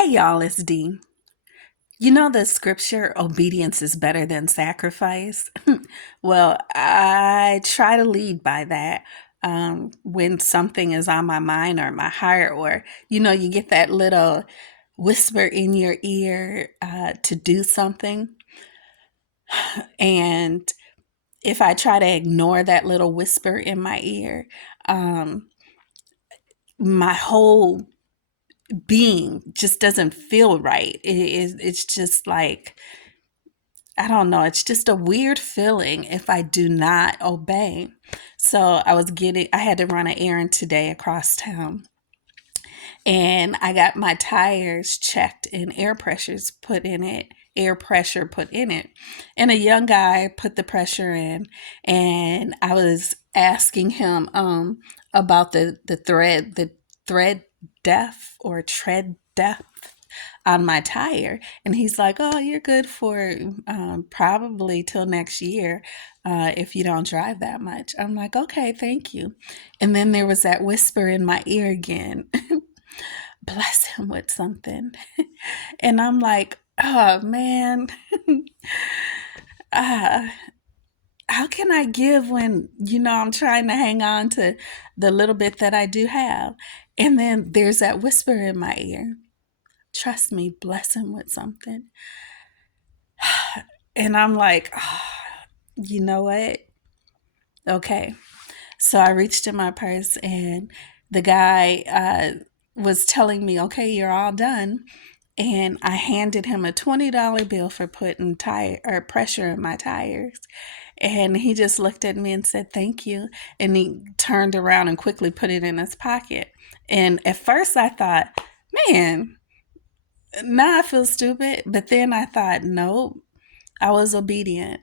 Hey y'all, it's Dee. You know the scripture, obedience is better than sacrifice? Well, I try to lead by that when something is on my mind or my heart, or you get that little whisper in your ear to do something. And if I try to ignore that little whisper in my ear, um, my whole being just doesn't feel right. It's just like, I don't know, it's just a weird feeling if I do not obey. So I had to run an errand today across town, and I got my tires checked and air pressure put in it. And a young guy put the pressure in, and I was asking him about the thread depth or tread depth on my tire. And he's like, "Oh, you're good for probably till next year if you don't drive that much." I'm like, "Okay, thank you." And then there was that whisper in my ear again, "Bless him with something." And I'm like, "Oh, man, uh, how can I give when, I'm trying to hang on to the little bit that I do have?" And then there's that whisper in my ear, "Trust me, bless him with something." And I'm like, "Oh, you know what? Okay." So I reached in my purse, and the guy was telling me, "Okay, you're all done." And I handed him a $20 bill for putting tire or pressure in my tires. And he just looked at me and said, "Thank you." And he turned around and quickly put it in his pocket. And at first I thought, man, now I feel stupid. But then I thought, nope, I was obedient.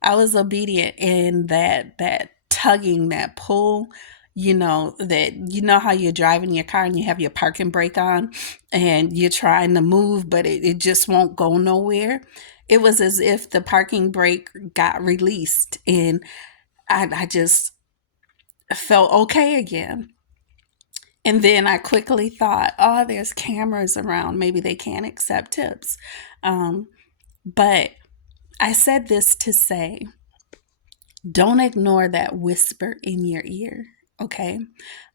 I was obedient in that tugging, that pull, that how you're driving your car and you have your parking brake on and you're trying to move, but it just won't go nowhere. It was as if the parking brake got released, and I just felt okay again. And then I quickly thought, oh, there's cameras around. Maybe they can't accept tips. But I said this to say, don't ignore that whisper in your ear, okay?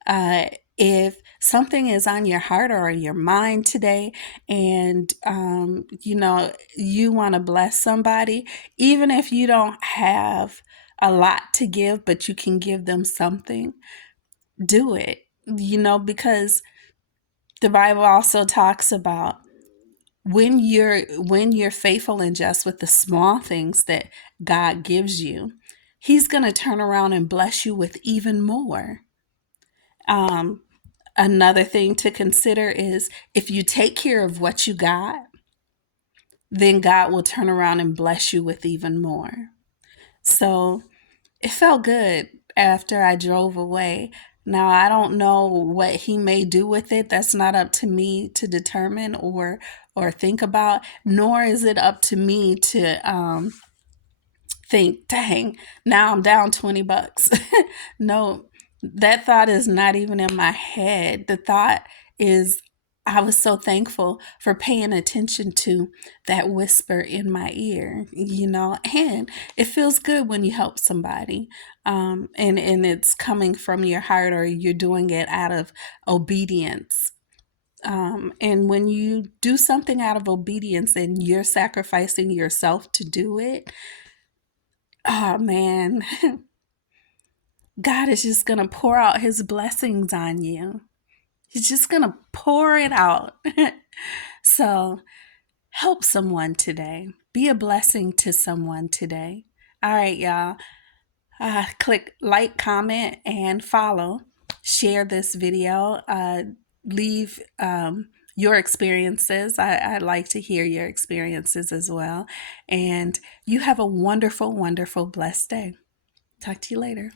Uh, if something is on your heart or your mind today, and you want to bless somebody, even if you don't have a lot to give, but you can give them something, do it. Because the Bible also talks about when you're faithful and just with the small things that God gives you, He's going to turn around and bless you with even more. Um, Another thing to consider is if you take care of what you got, then God will turn around and bless you with even more. So it felt good after I drove away. Now, I don't know what he may do with it. That's not up to me to determine or think about, nor is it up to me to think, dang, now I'm down $20. No, that thought is not even in my head. The thought is, I was so thankful for paying attention to that whisper in my ear, and it feels good when you help somebody. And it's coming from your heart, or you're doing it out of obedience. And when you do something out of obedience and you're sacrificing yourself to do it, oh man, God is just going to pour out his blessings on you. He's just going to pour it out. So help someone today. Be a blessing to someone today. All right, y'all. Click like, comment, and follow. Share this video. Leave your experiences. I'd like to hear your experiences as well. And you have a wonderful, wonderful, blessed day. Talk to you later.